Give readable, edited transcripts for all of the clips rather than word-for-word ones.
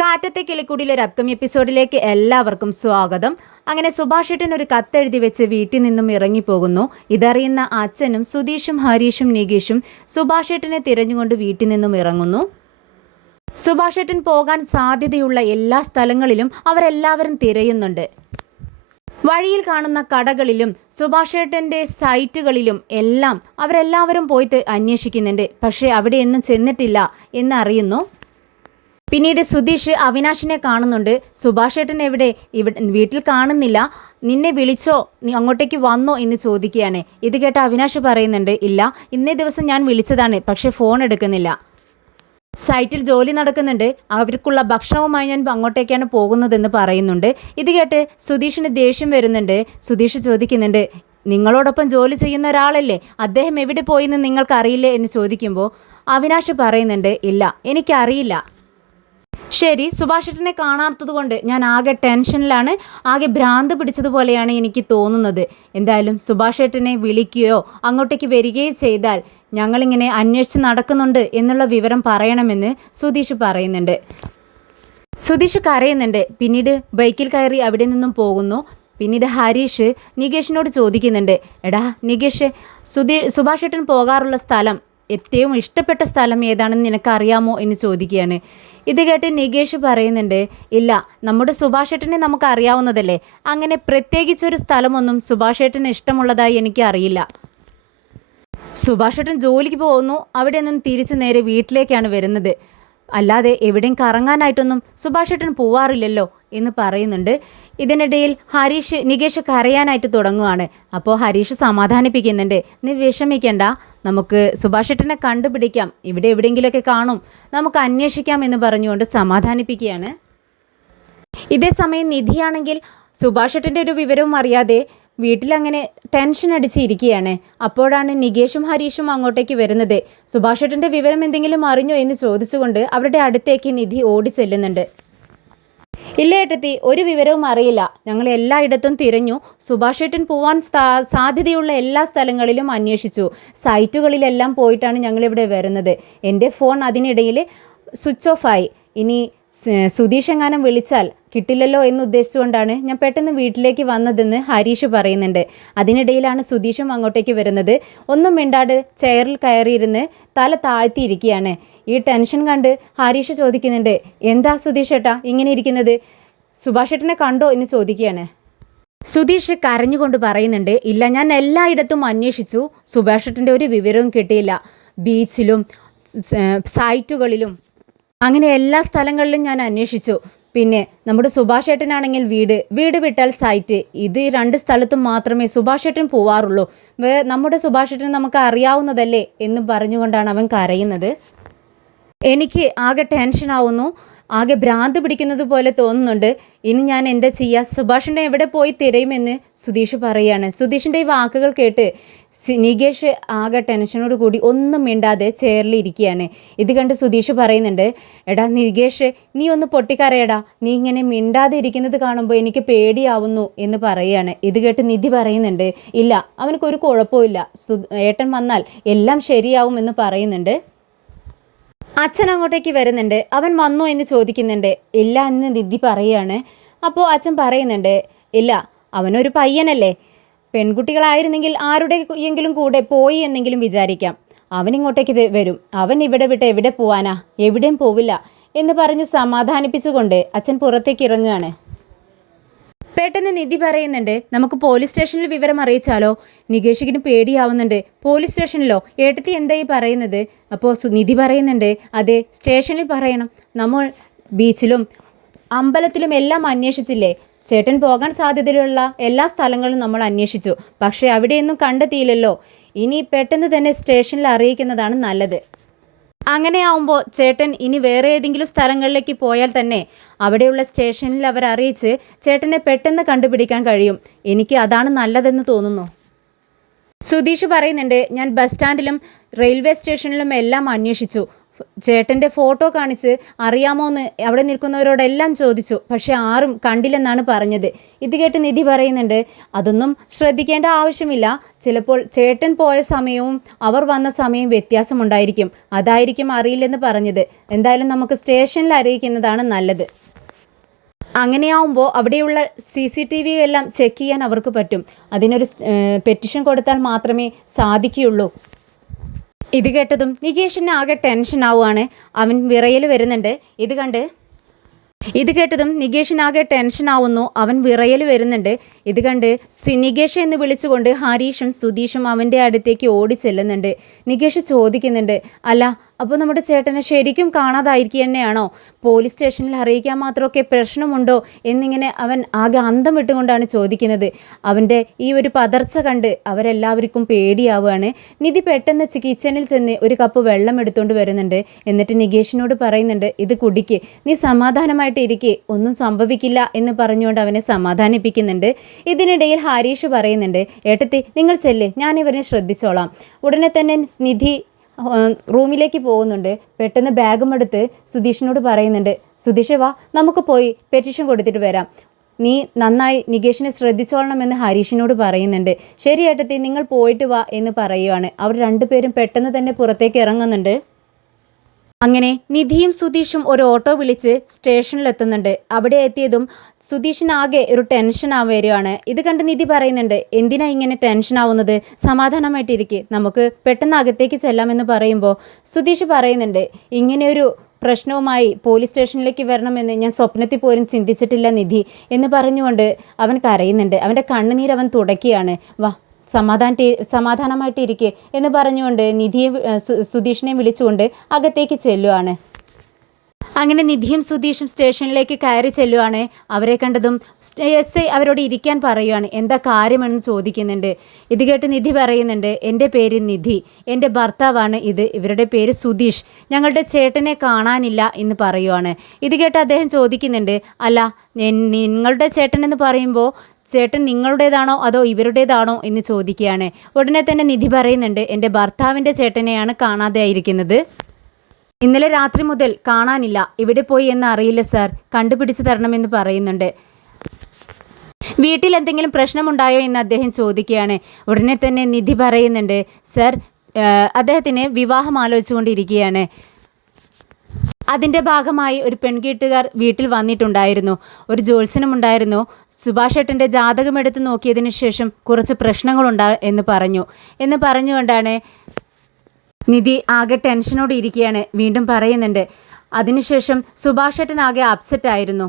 കാറ്റത്തെ കിളിക്കൂടിയിലെ ഒരു അപ്കമിങ് എപ്പിസോഡിലേക്ക് എല്ലാവർക്കും സ്വാഗതം. അങ്ങനെ സുഭാഷ് ഏട്ടൻ ഒരു കത്തെഴുതി വെച്ച് വീട്ടിൽ നിന്നും ഇറങ്ങിപ്പോകുന്നു. ഇതറിയുന്ന അച്ഛനും സുധീഷും ഹരീഷും നികേഷും സുഭാഷ് ഏട്ടനെ തിരഞ്ഞുകൊണ്ട് വീട്ടിൽ നിന്നും ഇറങ്ങുന്നു. സുഭാഷ് ഏട്ടൻ പോകാൻ സാധ്യതയുള്ള എല്ലാ സ്ഥലങ്ങളിലും അവരെല്ലാവരും തിരയുന്നുണ്ട്. വഴിയിൽ കാണുന്ന കടകളിലും സുഭാഷ് ഏട്ടൻ്റെ സൈറ്റുകളിലും എല്ലാം അവരെല്ലാവരും പോയിട്ട് അന്വേഷിക്കുന്നുണ്ട്. പക്ഷേ അവിടെയൊന്നും ചെന്നിട്ടില്ല എന്നറിയുന്നു. പിന്നീട് സുധീഷ് അവിനാശിനെ കാണുന്നുണ്ട്. സുഭാഷ് ഏട്ടൻ എവിടെ? വീട്ടിൽ കാണുന്നില്ല. നിന്നെ വിളിച്ചോ, നീ അങ്ങോട്ടേക്ക് വന്നോ എന്ന് ചോദിക്കുകയാണ്. ഇത് കേട്ട അവിനാശ് പറയുന്നുണ്ട്, ഇല്ല, ഇന്നേ ദിവസം ഞാൻ വിളിച്ചതാണ്, പക്ഷേ ഫോൺ എടുക്കുന്നില്ല. സൈറ്റിൽ ജോലി നടക്കുന്നുണ്ട്, അവർക്കുള്ള ഭക്ഷണവുമായി ഞാൻ അങ്ങോട്ടേക്കാണ് പോകുന്നതെന്ന് പറയുന്നുണ്ട്. ഇത് കേട്ട് സുധീഷിന് ദേഷ്യം വരുന്നുണ്ട്. സുധീഷ് ചോദിക്കുന്നുണ്ട്, നിങ്ങളോടൊപ്പം ജോലി ചെയ്യുന്ന ഒരാളല്ലേ, അദ്ദേഹം എവിടെ പോയെന്ന് നിങ്ങൾക്കറിയില്ലേ എന്ന് ചോദിക്കുമ്പോൾ അവിനാശ് പറയുന്നുണ്ട്, ഇല്ല, എനിക്കറിയില്ല. ശരി, സുഭാഷ് ഏട്ടനെ കാണാത്തത് കൊണ്ട് ഞാൻ ആകെ ടെൻഷനിലാണ്, ആകെ ഭ്രാന്ത് പിടിച്ചതുപോലെയാണ് എനിക്ക് തോന്നുന്നത്. എന്തായാലും സുഭാഷ് ഏട്ടനെ വിളിക്കുകയോ അങ്ങോട്ടേക്ക് വരികയോ ചെയ്താൽ ഞങ്ങളിങ്ങനെ അന്വേഷിച്ച് നടക്കുന്നുണ്ട് എന്നുള്ള വിവരം പറയണമെന്ന് സുധീഷ് പറയുന്നുണ്ട്. സുധീഷ് കരയുന്നുണ്ട്. പിന്നീട് ബൈക്കിൽ കയറി അവിടെ നിന്നും പോകുന്നു. പിന്നീട് ഹരീഷ് നികേഷിനോട് ചോദിക്കുന്നുണ്ട്, എടാ നികേഷ്, സുഭാഷ് ഏട്ടൻ പോകാറുള്ള സ്ഥലം, ഏറ്റവും ഇഷ്ടപ്പെട്ട സ്ഥലം ഏതാണെന്ന് നിനക്കറിയാമോ എന്ന് ചോദിക്കുകയാണ്. ഇത് കേട്ട് നികേഷ് പറയുന്നുണ്ട്, ഇല്ല, നമ്മുടെ സുഭാഷ് ഏട്ടനെ നമുക്ക് അറിയാവുന്നതല്ലേ, അങ്ങനെ പ്രത്യേകിച്ചൊരു സ്ഥലമൊന്നും സുഭാഷ് ഏട്ടന് ഇഷ്ടമുള്ളതായി എനിക്ക് അറിയില്ല. സുഭാഷ് ഏട്ടൻ ജോലിക്ക് പോകുന്നു, അവിടെ നിന്നും തിരിച്ച് നേരെ വീട്ടിലേക്കാണ് വരുന്നത്, അല്ലാതെ എവിടെയും കറങ്ങാനായിട്ടൊന്നും സുഭാഷ് ഏട്ടൻ പോവാറില്ലല്ലോ എന്ന് പറയുന്നുണ്ട്. ഇതിനിടയിൽ നികേഷ് കരയാനായിട്ട് തുടങ്ങുകയാണ്. അപ്പോൾ ഹരീഷ് സമാധാനിപ്പിക്കുന്നുണ്ട്, നീ വിഷമിക്കണ്ട, നമുക്ക് സുഭാഷ് ഏട്ടനെ കണ്ടുപിടിക്കാം, ഇവിടെ എവിടെയെങ്കിലുമൊക്കെ കാണും, നമുക്ക് അന്വേഷിക്കാം എന്ന് പറഞ്ഞുകൊണ്ട് സമാധാനിപ്പിക്കുകയാണ്. ഇതേ സമയം നിധിയാണെങ്കിൽ സുഭാഷ് ഏട്ടൻ്റെ ഒരു വിവരവും അറിയാതെ വീട്ടിലങ്ങനെ ടെൻഷൻ അടിച്ചിരിക്കുകയാണ്. അപ്പോഴാണ് നികേഷും ഹരീഷും അങ്ങോട്ടേക്ക് വരുന്നത്. സുഭാഷ് ഏട്ടൻ്റെ വിവരം എന്തെങ്കിലും അറിഞ്ഞോ എന്ന് ചോദിച്ചുകൊണ്ട് അവരുടെ അടുത്തേക്ക് നിധി ഓടി ചെല്ലുന്നുണ്ട്. ഇല്ല ഏട്ടത്തി, ഒരു വിവരവും അറിയില്ല, ഞങ്ങൾ എല്ലായിടത്തും തിരഞ്ഞു, സുഭാഷ് ഏട്ടൻ പോവാൻ സാധ്യതയുള്ള എല്ലാ സ്ഥലങ്ങളിലും അന്വേഷിച്ചു, സൈറ്റുകളിലെല്ലാം പോയിട്ടാണ് ഞങ്ങളിവിടെ വരുന്നത്. എൻ്റെ ഫോൺ അതിനിടയിൽ സ്വിച്ച് ഓഫ് ആയി. ഇനി സുധീഷ് എങ്ങാനും വിളിച്ചാൽ കിട്ടില്ലല്ലോ എന്ന് ഉദ്ദേശിച്ചുകൊണ്ടാണ് ഞാൻ പെട്ടെന്ന് വീട്ടിലേക്ക് വന്നതെന്ന് ഹരീഷ് പറയുന്നുണ്ട്. അതിനിടയിലാണ് സുധീഷും അങ്ങോട്ടേക്ക് വരുന്നത്. ഒന്നും മിണ്ടാതെ ചെയറിൽ കയറിയിരുന്ന് തല താഴ്ത്തിയിരിക്കുകയാണ്. ഈ ടെൻഷൻ കണ്ട് ഹരീഷ് ചോദിക്കുന്നുണ്ട്, എന്താ സുധീഷ് ഏട്ടാ ഇങ്ങനെ ഇരിക്കുന്നത്, സുഭാഷ് ഏട്ടനെ കണ്ടോ എന്ന് ചോദിക്കുകയാണ്. സുധീഷ് കരഞ്ഞുകൊണ്ട് പറയുന്നുണ്ട്, ഇല്ല, ഞാൻ എല്ലായിടത്തും അന്വേഷിച്ചു, സുഭാഷ് ഏട്ടൻ്റെ ഒരു വിവരവും കിട്ടിയില്ല. ബീച്ചിലും സൈറ്റുകളിലും അങ്ങനെ എല്ലാ സ്ഥലങ്ങളിലും ഞാൻ അന്വേഷിച്ചു. പിന്നെ നമ്മുടെ സുഭാഷ് ഏട്ടനാണെങ്കിൽ വീട് വിട്ടാൽ സൈറ്റ്, ഇത് രണ്ട് സ്ഥലത്തും മാത്രമേ സുഭാഷ് ഏട്ടൻ പോവാറുള്ളൂ. നമ്മുടെ സുഭാഷ് ഏട്ടൻ നമുക്ക് അറിയാവുന്നതല്ലേ എന്ന് പറഞ്ഞുകൊണ്ടാണ് അവൻ കരയുന്നത്. എനിക്ക് ആകെ ടെൻഷനാവുന്നു, ആകെ ഭ്രാന്ത് പിടിക്കുന്നത് പോലെ തോന്നുന്നുണ്ട്. ഇനി ഞാൻ എന്താ ചെയ്യുക, സുഭാഷിനെ എവിടെ പോയി തിരയുമെന്ന് സുധീഷ് പറയുകയാണ്. സുധീഷിൻ്റെ ഈ വാക്കുകൾ കേട്ട് നികേഷ് ആകെ ടെൻഷനോട് കൂടി ഒന്നും മിണ്ടാതെ ചെയറിൽ ഇരിക്കുകയാണ്. ഇത് കണ്ട് സുധീഷ് പറയുന്നുണ്ട്, എടാ നികേഷ്, നീ ഒന്ന് പൊട്ടിക്കരയടാ, നീ ഇങ്ങനെ മിണ്ടാതെ ഇരിക്കുന്നത് കാണുമ്പോൾ എനിക്ക് പേടിയാവുന്നു എന്ന് പറയുകയാണ്. ഇത് കേട്ട് നിധി പറയുന്നുണ്ട്, ഇല്ല, അവനക്കൊരു കുഴപ്പമില്ല, ഏട്ടൻ വന്നാൽ എല്ലാം ശരിയാവും എന്ന് പറയുന്നുണ്ട്. അച്ഛൻ അങ്ങോട്ടേക്ക് വരുന്നുണ്ട്. അവൻ വന്നോ എന്ന് ചോദിക്കുന്നുണ്ട്. ഇല്ല എന്ന് നിധി പറയുകയാണ്. അപ്പോൾ അച്ഛൻ പറയുന്നുണ്ട്, ഇല്ല, അവനൊരു പയ്യനല്ലേ, പെൺകുട്ടികളായിരുന്നെങ്കിൽ ആരുടെ എങ്കിലും കൂടെ പോയി എന്നെങ്കിലും വിചാരിക്കാം, അവൻ ഇങ്ങോട്ടേക്ക് വരും, അവൻ ഇവിടെ വിട്ട് എവിടെ പോവാനാ, എവിടെയും പോവില്ല എന്ന് പറഞ്ഞ് സമാധാനിപ്പിച്ചുകൊണ്ട് അച്ഛൻ പുറത്തേക്ക് ഇറങ്ങുകയാണ്. പെട്ടെന്ന് നിധി പറയുന്നുണ്ട്, നമുക്ക് പോലീസ് സ്റ്റേഷനിൽ വിവരം അറിയിച്ചാലോ. നികേഷിന് പേടിയാവുന്നുണ്ട്. പോലീസ് സ്റ്റേഷനിലോ? ഏട്ടത്തി എന്തായി പറയുന്നത്? അപ്പോൾ നിധി പറയുന്നുണ്ട്, അതെ, സ്റ്റേഷനിൽ പറയണം, നമ്മൾ ബീച്ചിലും അമ്പലത്തിലും എല്ലാം അന്വേഷിച്ചില്ലേ, ചേട്ടൻ പോകാൻ സാധ്യതയുള്ള എല്ലാ സ്ഥലങ്ങളും നമ്മൾ അന്വേഷിച്ചു, പക്ഷേ അവിടെയൊന്നും കണ്ടെത്തിയില്ലല്ലോ, ഇനി പെട്ടെന്ന് തന്നെ സ്റ്റേഷനിൽ അറിയിക്കുന്നതാണ് നല്ലത്. അങ്ങനെയാവുമ്പോൾ ചേട്ടൻ ഇനി വേറെ ഏതെങ്കിലും സ്ഥലങ്ങളിലേക്ക് പോയാൽ തന്നെ അവിടെയുള്ള സ്റ്റേഷനിൽ അവർ അറിയിച്ച് ചേട്ടനെ പെട്ടെന്ന് കണ്ടുപിടിക്കാൻ കഴിയും, എനിക്ക് അതാണ് നല്ലതെന്ന് തോന്നുന്നു. സുധീഷ് പറയുന്നുണ്ട്, ഞാൻ ബസ് സ്റ്റാൻഡിലും റെയിൽവേ സ്റ്റേഷനിലും എല്ലാം അന്വേഷിച്ചു, ചേട്ടൻ്റെ ഫോട്ടോ കാണിച്ച് അറിയാമോ എന്ന് അവിടെ നിൽക്കുന്നവരോടെല്ലാം ചോദിച്ചു. പക്ഷെ ആരും കണ്ടില്ലെന്നാണ് പറഞ്ഞത്. ഇത് കേട്ട് നിധി പറയുന്നുണ്ട്, അതൊന്നും ശ്രദ്ധിക്കേണ്ട ആവശ്യമില്ല. ചിലപ്പോൾ ചേട്ടൻ പോയ സമയവും അവർ വന്ന സമയവും വ്യത്യാസമുണ്ടായിരിക്കും. അതായിരിക്കും അറിയില്ലെന്ന് പറഞ്ഞത്. എന്തായാലും നമുക്ക് സ്റ്റേഷനിൽ അറിയിക്കുന്നതാണ് നല്ലത്. അങ്ങനെയാവുമ്പോൾ അവിടെയുള്ള CCTV എല്ലാം ചെക്ക് ചെയ്യാൻ അവർക്ക് പറ്റും. അതിനൊരു പെറ്റിഷൻ കൊടുത്താൽ മാത്രമേ സാധിക്കുകയുള്ളൂ. ഇത് കേട്ടതും നികേഷിന് ആകെ ടെൻഷൻ ആവുകയാണ്. അവൻ വിറയൽ വരുന്നുണ്ട്. ഇത് കേട്ടതും നികേഷിനാകെ ടെൻഷൻ ആവുന്നു. അവൻ വിറയൽ വരുന്നുണ്ട്. ഇത് കണ്ട് നികേഷ് എന്ന് വിളിച്ചുകൊണ്ട് ഹരീഷും സുധീഷും അവൻ്റെ അടുത്തേക്ക് ഓടി ചെല്ലുന്നുണ്ട്. നികേഷ് ചോദിക്കുന്നുണ്ട്, അല്ല അപ്പോൾ നമ്മുടെ ചേട്ടനെ ശരിക്കും കാണാതായിരിക്കുക തന്നെയാണോ? പോലീസ് സ്റ്റേഷനിൽ അറിയിക്കാൻ മാത്രമൊക്കെ പ്രശ്നമുണ്ടോ എന്നിങ്ങനെ അവൻ ആകെ അന്തം വിട്ടുകൊണ്ടാണ് ചോദിക്കുന്നത്. അവൻ്റെ ഈ ഒരു പതർച്ച കണ്ട് അവരെല്ലാവർക്കും പേടിയാവുകയാണ്. നിധി പെട്ടെന്ന് കിച്ചണിൽ ചെന്ന് ഒരു കപ്പ് വെള്ളം എടുത്തുകൊണ്ട് വരുന്നുണ്ട്. എന്നിട്ട് നികേഷിനോട് പറയുന്നുണ്ട്, ഇത് കുടിക്ക്, നീ സമാധാനമായിട്ട് ഇരിക്കെ, ഒന്നും സംഭവിക്കില്ല എന്ന് പറഞ്ഞുകൊണ്ട് അവനെ സമാധാനിപ്പിക്കുന്നുണ്ട്. ഇതിനിടയിൽ ഹരീഷ് പറയുന്നുണ്ട്, ഏട്ടത്തി നിങ്ങൾ ചെല്ല്, ഞാനിവരെ ശ്രദ്ധിച്ചോളാം. ഉടനെ തന്നെ നിധി റൂമിലേക്ക് പോകുന്നുണ്ട്. പെട്ടെന്ന് ബാഗും എടുത്ത് സുധീഷിനോട് പറയുന്നുണ്ട്, സുധീഷ് വാ, നമുക്ക് പോയി പെറ്റീഷൻ കൊടുത്തിട്ട് വരാം. നീ നന്നായി നികേഷിനെ ശ്രദ്ധിച്ചോളണമെന്ന് ഹരീഷിനോട് പറയുന്നുണ്ട്. ശരി ഏട്ടത്തി, നിങ്ങൾ പോയിട്ട് വാ എന്ന് പറയുവാണ്. അവർ രണ്ടുപേരും പെട്ടെന്ന് തന്നെ പുറത്തേക്ക് ഇറങ്ങുന്നുണ്ട്. അങ്ങനെ നിധിയും സുധീഷും ഒരു ഓട്ടോ വിളിച്ച് സ്റ്റേഷനിലെത്തുന്നുണ്ട്. അവിടെ എത്തിയതും സുധീഷിനാകെ ഒരു ടെൻഷൻ വരികയാണ്. ഇത് കണ്ട് നിധി പറയുന്നുണ്ട്, എന്തിനാ ഇങ്ങനെ ടെൻഷൻ ആവുന്നത്? സമാധാനമായിട്ടിരിക്കുക, നമുക്ക് പെട്ടെന്ന് അകത്തേക്ക് ചെല്ലാമെന്ന് പറയുമ്പോൾ സുധീഷ് പറയുന്നുണ്ട്, ഇങ്ങനെയൊരു പ്രശ്നവുമായി പോലീസ് സ്റ്റേഷനിലേക്ക് വരണമെന്ന് ഞാൻ സ്വപ്നത്തിൽ പോലും ചിന്തിച്ചിട്ടില്ല നിധി എന്ന് പറഞ്ഞുകൊണ്ട് അവൻ കരയുന്നുണ്ട്. അവൻ്റെ കണ്ണുനീർ അവൻ തുടയ്ക്കുകയാണ്. വാ, സമാധാനമായിട്ടിരിക്കെ എന്ന് പറഞ്ഞുകൊണ്ട് നിധിയെ സുധീഷിനെ വിളിച്ചുകൊണ്ട് അകത്തേക്ക് ചെല്ലുവാണ്. അങ്ങനെ നിധിയും സുധീഷും സ്റ്റേഷനിലേക്ക് കയറി ചെല്ലുവാണ്. അവരെ കണ്ടതും SI അവരോട് ഇരിക്കാൻ പറയുകയാണ്. എന്താ കാര്യമെന്ന് ചോദിക്കുന്നുണ്ട്. ഇത് കേട്ട് നിധി പറയുന്നുണ്ട്, എൻ്റെ പേര് നിധി, എൻ്റെ ഭർത്താവാണ് ഇത്, ഇവരുടെ പേര് സുധീഷ്, ഞങ്ങളുടെ ചേട്ടനെ കാണാനില്ല എന്ന് പറയുവാണ്. ഇത് കേട്ട് അദ്ദേഹം ചോദിക്കുന്നുണ്ട്, അല്ല നിങ്ങളുടെ ചേട്ടൻ എന്ന് പറയുമ്പോൾ ചേട്ടൻ നിങ്ങളുടേതാണോ അതോ ഇവരുടേതാണോ എന്ന് ചോദിക്കുകയാണ്. ഉടനെ തന്നെ നിധി പറയുന്നുണ്ട്, എൻ്റെ ഭർത്താവിൻ്റെ ചേട്ടനെയാണ് കാണാതെ ആയിരിക്കുന്നത്. ഇന്നലെ രാത്രി മുതൽ കാണാനില്ല, ഇവിടെ പോയി എന്ന് അറിയില്ല സാർ, കണ്ടുപിടിച്ച് തരണമെന്ന് പറയുന്നുണ്ട്. വീട്ടിൽ എന്തെങ്കിലും പ്രശ്നമുണ്ടായോ എന്ന് അദ്ദേഹം ചോദിക്കുകയാണ്. ഉടനെ തന്നെ നിധി പറയുന്നുണ്ട്, സാർ അദ്ദേഹത്തിന് വിവാഹം ആലോചിച്ചുകൊണ്ടിരിക്കുകയാണ്. അതിൻ്റെ ഭാഗമായി ഒരു പെൺകീട്ടുകാർ വീട്ടിൽ വന്നിട്ടുണ്ടായിരുന്നു. ഒരു ജ്യോത്സ്യനുമുണ്ടായിരുന്നു. സുഭാഷ് ഏട്ടൻ്റെ ജാതകം എടുത്ത് നോക്കിയതിന് ശേഷം കുറച്ച് പ്രശ്നങ്ങളുണ്ടാ എന്ന് പറഞ്ഞുകൊണ്ടാണ് നിധി ആകെ ടെൻഷനോടെ ഇരിക്കുകയാണ്. വീണ്ടും പറയുന്നുണ്ട്, അതിനുശേഷം സുഭാഷ് ഏട്ടൻ ആകെ അപ്സെറ്റായിരുന്നു.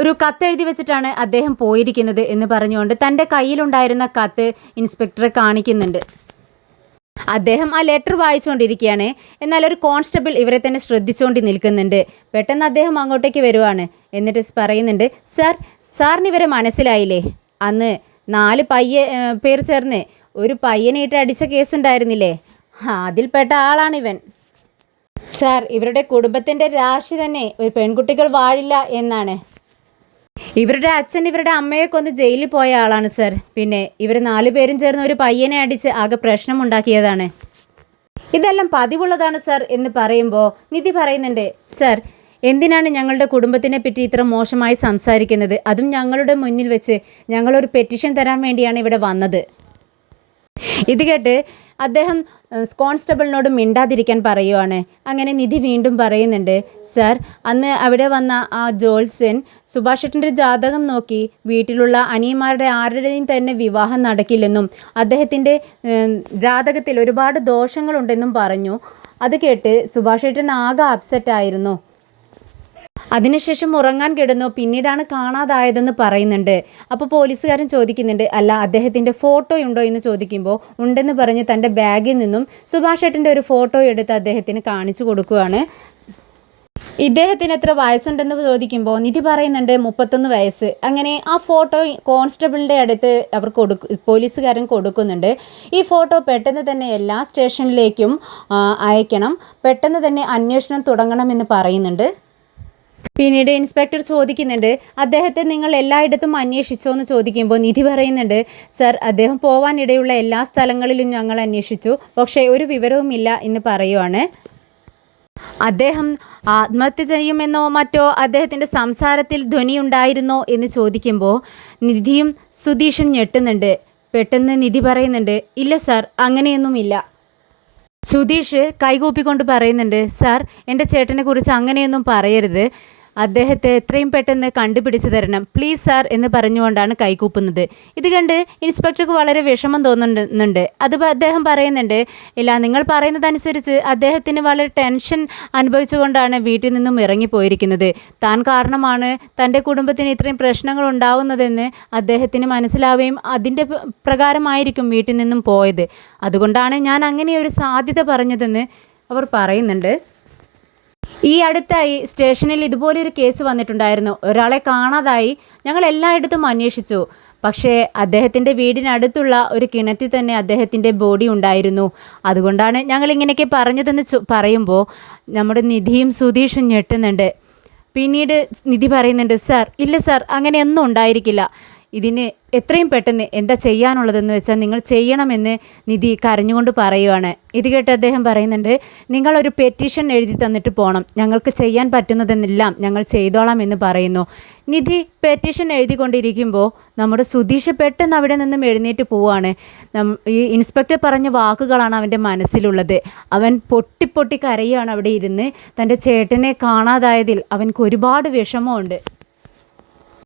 ഒരു കത്തെഴുതി വെച്ചിട്ടാണ് അദ്ദേഹം പോയിരിക്കുന്നത് എന്ന് പറഞ്ഞുകൊണ്ട് തൻ്റെ കയ്യിലുണ്ടായിരുന്ന കത്ത് ഇൻസ്പെക്ടറെ കാണിക്കുന്നുണ്ട്. അദ്ദേഹം ആ ലെറ്റർ വായിച്ചുകൊണ്ടിരിക്കുകയാണ്. എന്നാൽ ഒരു കോൺസ്റ്റബിൾ ഇവരെ തന്നെ ശ്രദ്ധിച്ചുകൊണ്ട് നിൽക്കുന്നുണ്ട്. പെട്ടെന്ന് അദ്ദേഹം അങ്ങോട്ടേക്ക് വരുവാണ്. എന്നിട്ട് പറയുന്നുണ്ട്, സാറിന് ഇവരെ മനസ്സിലായില്ലേ? അന്ന് 4 പേർ ചേർന്ന് ഒരു പയ്യനെ ഇട്ട് അടിച്ച കേസുണ്ടായിരുന്നില്ലേ? അതിൽപ്പെട്ട ആളാണിവൻ. സാർ, ഇവരുടെ കുടുംബത്തിൻ്റെ രാശി തന്നെ ഒരു പെൺകുട്ടികൾ വാഴില്ല എന്നാണ്. ഇവരുടെ അച്ഛൻ ഇവരുടെ അമ്മയെ കൊന്ന് ജയിലിൽ പോയ ആളാണ് സാർ. പിന്നെ ഇവർ 4 പേരും ചേർന്ന് ഒരു പയ്യനെ അടിച്ച് ആകെ പ്രശ്നമുണ്ടാക്കിയതാണ്. ഇതെല്ലാം പതിവുള്ളതാണ് സാർ എന്ന് പറയുമ്പോൾ നിധി പറയുന്നുണ്ട്, സാർ എന്തിനാണ് ഞങ്ങളുടെ കുടുംബത്തിനെ പറ്റി ഇത്ര മോശമായി സംസാരിക്കുന്നത്? അതും ഞങ്ങളുടെ മുന്നിൽ വെച്ച്. ഞങ്ങളൊരു പെറ്റീഷൻ തരാൻ വേണ്ടിയാണ് ഇവിടെ വന്നത്. ഇത് കേട്ട് അദ്ദേഹം കോൺസ്റ്റബിളിനോട് മിണ്ടാതിരിക്കാൻ പറയുവാണ്. അങ്ങനെ നിധി വീണ്ടും പറയുന്നുണ്ട്, സാർ അന്ന് അവിടെ വന്ന ആ ജ്യോത്സ്യൻ സുഭാഷ് ഏട്ടൻ്റെ ജാതകം നോക്കി വീട്ടിലുള്ള അനിയന്മാരുടെ ആരുടെയും തന്നെ വിവാഹം നടക്കില്ലെന്നും അദ്ദേഹത്തിൻ്റെ ജാതകത്തിൽ ഒരുപാട് ദോഷങ്ങളുണ്ടെന്നും പറഞ്ഞു. അത് കേട്ട് സുഭാഷ് ഏട്ടൻ ആകെ അപ്സെറ്റായിരുന്നു. അതിനുശേഷം ഉറങ്ങാൻ കിടന്നു. പിന്നീടാണ് കാണാതായതെന്ന് പറയുന്നുണ്ട്. അപ്പോൾ പോലീസുകാരൻ ചോദിക്കുന്നുണ്ട്, അല്ല അദ്ദേഹത്തിൻ്റെ ഫോട്ടോ ഉണ്ടോ എന്ന് ചോദിക്കുമ്പോൾ ഉണ്ടെന്ന് പറഞ്ഞ് തൻ്റെ ബാഗിൽ നിന്നും സുഭാഷ് ഏട്ടൻ്റെ ഒരു ഫോട്ടോ എടുത്ത് അദ്ദേഹത്തിന് കാണിച്ചു കൊടുക്കുകയാണ്. ഇദ്ദേഹത്തിന് എത്ര വയസ്സുണ്ടെന്ന് ചോദിക്കുമ്പോൾ നിധി പറയുന്നുണ്ട് 31 വയസ്സ്. അങ്ങനെ ആ ഫോട്ടോ കോൺസ്റ്റബിളിൻ്റെ അടുത്ത് പോലീസുകാരൻ കൊടുക്കുന്നുണ്ട്. ഈ ഫോട്ടോ പെട്ടെന്ന് തന്നെ എല്ലാ സ്റ്റേഷനിലേക്കും അയക്കണം, പെട്ടെന്ന് തന്നെ അന്വേഷണം തുടങ്ങണമെന്ന് പറയുന്നുണ്ട്. പിന്നീട് ഇൻസ്പെക്ടർ ചോദിക്കുന്നുണ്ട്, അദ്ദേഹത്തെ നിങ്ങൾ എല്ലായിടത്തും അന്വേഷിച്ചോ എന്ന് ചോദിക്കുമ്പോൾ നിധി പറയുന്നുണ്ട്, സർ അദ്ദേഹം പോവാനിടയുള്ള എല്ലാ സ്ഥലങ്ങളിലും ഞങ്ങൾ അന്വേഷിച്ചു, പക്ഷേ ഒരു വിവരവുമില്ല എന്ന് പറയുവാണ്. അദ്ദേഹം ആത്മഹത്യ ചെയ്യുമെന്നോ മറ്റോ അദ്ദേഹത്തിൻ്റെ സംസാരത്തിൽ ധ്വനിയുണ്ടായിരുന്നോ എന്ന് ചോദിക്കുമ്പോൾ നിധിയും സുധീഷും ഞെട്ടുന്നുണ്ട്. പെട്ടെന്ന് നിധി പറയുന്നുണ്ട്, ഇല്ല സാർ, അങ്ങനെയൊന്നുമില്ല. സുധീഷ് കൈകൂപ്പിക്കൊണ്ട് പറയുന്നുണ്ട്, സാർ, എൻ്റെ ചേട്ടനെ കുറിച്ച് അങ്ങനെയൊന്നും പറയരുത്. അദ്ദേഹത്തെ എത്രയും പെട്ടെന്ന് കണ്ടുപിടിച്ച് തരണം പ്ലീസ് സാർ എന്ന് പറഞ്ഞുകൊണ്ടാണ് കൈകൂപ്പുന്നത്. ഇത് കണ്ട് ഇൻസ്പെക്ടർക്ക് വളരെ വിഷമം തോന്നുന്നുണ്ട്. അത് അദ്ദേഹം പറയുന്നുണ്ട്, ഇല്ല, നിങ്ങൾ പറയുന്നതനുസരിച്ച് അദ്ദേഹത്തിന് വളരെ ടെൻഷൻ അനുഭവിച്ചുകൊണ്ടാണ് വീട്ടിൽ നിന്നും ഇറങ്ങിപ്പോയിരിക്കുന്നത്. താൻ കാരണമാണ് തൻ്റെ കുടുംബത്തിന് ഇത്രയും പ്രശ്നങ്ങൾ ഉണ്ടാവുന്നതെന്ന് അദ്ദേഹത്തിന് മനസ്സിലാവുകയും അതിൻ്റെ പ്രകാരമായിരിക്കും വീട്ടിൽ നിന്നും പോയത്. അതുകൊണ്ടാണ് ഞാൻ അങ്ങനെ ഒരു സാധ്യത പറഞ്ഞതെന്ന് അവർ പറയുന്നുണ്ട്. ഈ അടുത്തായി സ്റ്റേഷനിൽ ഇതുപോലൊരു കേസ് വന്നിട്ടുണ്ടായിരുന്നു. ഒരാളെ കാണാതായി. ഞങ്ങൾ എല്ലായിടത്തും അന്വേഷിച്ചു. പക്ഷേ അദ്ദേഹത്തിൻ്റെ വീടിനടുത്തുള്ള ഒരു കിണറ്റിൽ തന്നെ അദ്ദേഹത്തിൻ്റെ ബോഡി ഉണ്ടായിരുന്നു. അതുകൊണ്ടാണ് ഞങ്ങൾ ഇങ്ങനെയൊക്കെ പറഞ്ഞതെന്ന് പറയുമ്പോൾ നമ്മുടെ നിധിയും സുധീഷും ഞെട്ടുന്നുണ്ട്. പിന്നീട് നിധി പറയുന്നുണ്ട്, സാർ, ഇല്ല സാർ, അങ്ങനെയൊന്നും ഉണ്ടായിരിക്കില്ല. ഇതിന് എത്രയും പെട്ടെന്ന് എന്താ ചെയ്യാനുള്ളതെന്ന് വെച്ചാൽ നിങ്ങൾ ചെയ്യണമെന്ന് നിധി കരഞ്ഞുകൊണ്ട് പറയുവാണ്. ഇത് കേട്ട് അദ്ദേഹം പറയുന്നുണ്ട്, നിങ്ങളൊരു പെറ്റീഷൻ എഴുതി തന്നിട്ട് പോകണം. ഞങ്ങൾക്ക് ചെയ്യാൻ പറ്റുന്നതെല്ലാം ഞങ്ങൾ ചെയ്തോളാം എന്ന് പറയുന്നു. നിധി പെറ്റീഷൻ എഴുതിക്കൊണ്ടിരിക്കുമ്പോൾ നമ്മുടെ സുധീഷ് പെട്ടെന്ന് അവിടെ നിന്നും എഴുന്നേറ്റ് പോവുകയാണ്. ഈ ഇൻസ്പെക്ടർ പറഞ്ഞ വാക്കുകളാണ് അവൻ്റെ മനസ്സിലുള്ളത്. അവൻ പൊട്ടി കരയുകയാണ് അവിടെ ഇരുന്ന്. തൻ്റെ ചേട്ടനെ കാണാതായതിൽ അവൻക്ക് ഒരുപാട് വിഷമമുണ്ട്.